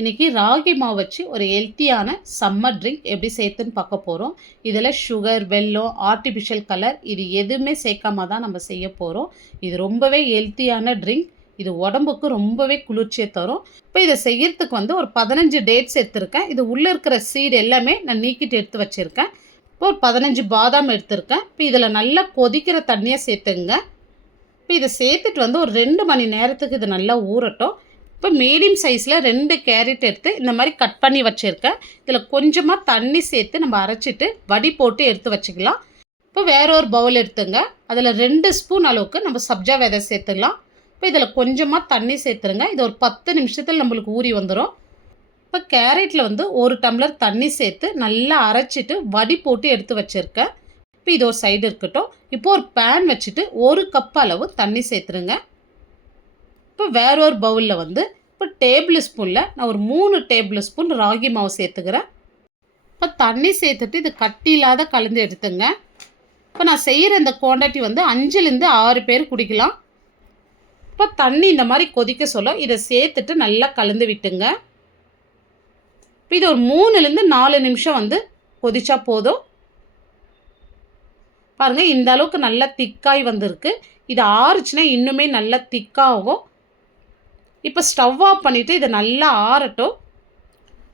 இன்றைக்கி ராகி மாவு வச்சு ஒரு ஹெல்த்தியான சம்மர் ட்ரிங்க் எப்படி சேர்த்துன்னு பார்க்க போகிறோம். இதில் சுகர், வெல்லம், ஆர்டிஃபிஷியல் கலர் இது எதுவுமே சேர்க்காம தான் நம்ம செய்ய போகிறோம். இது ரொம்பவே ஹெல்த்தியான ட்ரிங்க். இது உடம்புக்கு ரொம்பவே குளிர்ச்சியை தரும். இப்போ இதை செய்யறதுக்கு வந்து ஒரு 15 டேட்ஸ் எடுத்திருக்கேன். இது உள்ளே இருக்கிற சீடு எல்லாமே நான் நீக்கிட்டு எடுத்து வச்சுருக்கேன். இப்போ ஒரு 15 பாதாம் எடுத்திருக்கேன். இப்போ இதில் நல்லா கொதிக்கிற தண்ணியை சேர்த்துங்க. இப்போ இதை சேர்த்துட்டு வந்து ஒரு 2 மணி நேரத்துக்கு இது நல்லா ஊறட்டும். இப்போ மீடியம் சைஸில் 2 கேரட் எடுத்து இந்த மாதிரி கட் பண்ணி வச்சுருக்கேன். இதில் கொஞ்சமாக தண்ணி சேர்த்து நம்ம அரைச்சிட்டு வடி போட்டு எடுத்து வச்சுக்கலாம். இப்போ வேற ஒரு பவுல் எடுத்துங்க. அதில் 2 ஸ்பூன் அளவுக்கு நம்ம சப்ஜா விதை சேர்த்துக்கலாம். இப்போ இதில் கொஞ்சமாக தண்ணி சேர்த்துருங்க. இது ஒரு 10 நிமிஷத்தில் நம்மளுக்கு ஊறி வந்துடும். இப்போ கேரட்டில் வந்து 1 டம்ளர் தண்ணி சேர்த்து நல்லா அரைச்சிட்டு வடி போட்டு எடுத்து வச்சுருக்கேன். இப்போ இது ஒரு சைடு இருக்கட்டும். இப்போ ஒரு பேன் வச்சுட்டு 1 கப் அளவு தண்ணி சேர்த்துருங்க. இப்போ வேற ஒரு பவுலில் வந்து இப்போ டேபிள் ஸ்பூனில் நான் ஒரு 3 டேபிள் ஸ்பூன் ராகி மாவு சேர்த்துக்கிறேன். இப்போ தண்ணி சேர்த்துட்டு இது கட்டி இல்லாத கலந்து எடுத்துங்க. இப்போ நான் செய்கிற இந்த குவான்டிட்டி வந்து 5லேருந்து 6 பேர் குடிக்கலாம். இப்போ தண்ணி இந்த மாதிரி கொதிக்க சொல்ல இதை சேர்த்துட்டு நல்லா கலந்து விட்டுங்க. இப்போ இது ஒரு 3லேருந்து 4 நிமிஷம் வந்து கொதிச்சா போதும். பாருங்கள், இந்த அளவுக்கு நல்லா திக்காய் வந்திருக்கு. இது ஆறுச்சுன்னா இன்னுமே நல்லா திக்காகும். இப்போ ஸ்டவ் ஆஃப் பண்ணிவிட்டு இதை நல்லா ஆறட்டும்.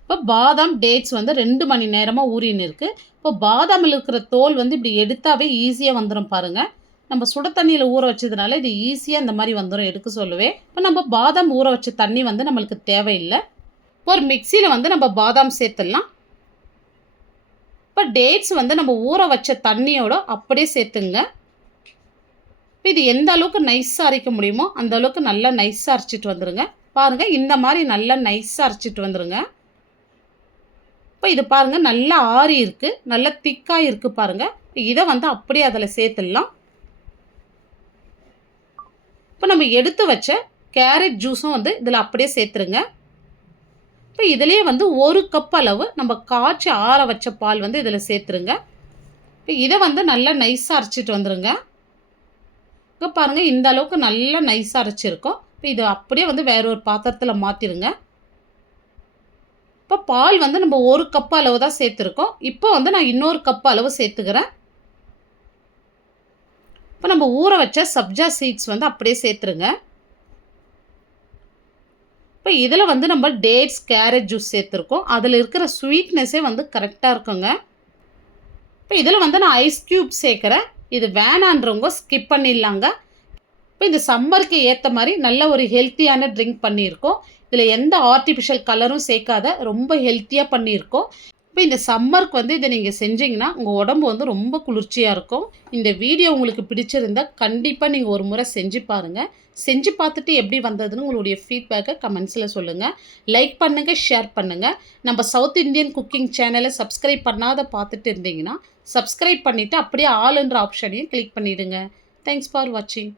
இப்போ பாதாம், டேட்ஸ் வந்து 2 மணி நேரமாக ஊறின்னு இருக்குது. இப்போ பாதாமில் இருக்கிற தோல் வந்து இப்படி எடுத்தாவே ஈஸியாக வந்துடும் பாருங்கள். நம்ம சுட தண்ணியில் ஊற வச்சதுனால இது ஈஸியாக இந்த மாதிரி வந்துடும் எடுக்க சொல்லுவேன். இப்போ நம்ம பாதாம் ஊற வச்ச தண்ணி வந்து நம்மளுக்கு தேவையில்லை. ஒரு மிக்சியில் வந்து நம்ம பாதாம் சேர்த்துடலாம். இப்போ டேட்ஸ் வந்து நம்ம ஊற வச்ச தண்ணியோட அப்படியே சேர்த்துங்க. இது எந்த அளவுக்கு நைஸாக அரைக்க முடியுமோ அந்த அளவுக்கு நல்லா நைஸாக அரைச்சிட்டு வந்துடுங்க. பாருங்கள், இந்த மாதிரி நல்லா நைஸாக அரைச்சிட்டு வந்துடுங்க. இப்போ இது பாருங்கள் நல்லா ஆறி இருக்குது, நல்லா திக்காக இருக்குது பாருங்கள். இதை வந்து அப்படியே அதில் சேர்த்துடலாம். இப்போ நம்ம எடுத்து வச்ச கேரட் ஜூஸும் வந்து இதில் அப்படியே சேர்த்துருங்க. இப்போ இதிலே வந்து 1 கப் அளவு நம்ம காய்ச்சி ஆற வச்ச பால் வந்து இதில் சேர்த்துருங்க. இப்போ இதை வந்து நல்லா நைஸாக அரைச்சிட்டு வந்துடுங்க. இப்போ பாருங்கள், இந்த அளவுக்கு நல்லா நைஸாக அரைச்சிருக்கோம். இப்போ இது அப்படியே வந்து வேற ஒரு பாத்திரத்தில் மாற்றிடுங்க. இப்போ பால் வந்து நம்ம 1 கப் அளவு தான் சேர்த்துருக்கோம். இப்போ வந்து நான் இன்னொரு கப் அளவு சேர்த்துக்கிறேன். இப்போ நம்ம ஊற வச்ச சப்ஜா சீட்ஸ் வந்து அப்படியே சேர்த்துருங்க. இப்போ இதில் வந்து நம்ம டேட்ஸ், கேரட் ஜூஸ் சேர்த்துருக்கோம். அதில் இருக்கிற ஸ்வீட்னஸே வந்து கரெக்டாக இருக்குங்க. இப்போ இதில் வந்து நான் ஐஸ் க்யூப் சேர்க்குறேன். இது வேணான்றவங்க ஸ்கிப் பண்ணிடலாங்க. இப்போ இந்த சம்மருக்கு ஏற்ற மாதிரி நல்ல ஒரு ஹெல்த்தியான ட்ரிங்க் பண்ணியிருக்கோம். இதில் எந்த ஆர்டிஃபிஷியல் கலரும் சேர்க்காத ரொம்ப ஹெல்த்தியாக பண்ணியிருக்கோம். இப்போ இந்த சம்மருக்கு வந்து இதை நீங்கள் செஞ்சிங்கன்னா உங்கள் உடம்பு வந்து ரொம்ப குளிர்ச்சியாக இருக்கும். இந்த வீடியோ உங்களுக்கு பிடிச்சிருந்தால் கண்டிப்பாக நீங்கள் ஒரு முறை செஞ்சு பாருங்கள். செஞ்சு பார்த்துட்டு எப்படி வந்ததுன்னு உங்களுடைய ஃபீட்பேக்கை கமெண்ட்ஸில் சொல்லுங்கள். லைக் பண்ணுங்கள், ஷேர் பண்ணுங்கள். நம்ம சவுத் இந்தியன் குக்கிங் சேனலை சப்ஸ்கிரைப் பண்ணாத பார்த்துட்டு இருந்தீங்கன்னா சப்ஸ்கிரைப் பண்ணிவிட்டு அப்படியே ஆல்ன்ற ஆப்ஷனையும் கிளிக் பண்ணிவிடுங்க. தேங்க்ஸ் ஃபார் வாட்சிங்.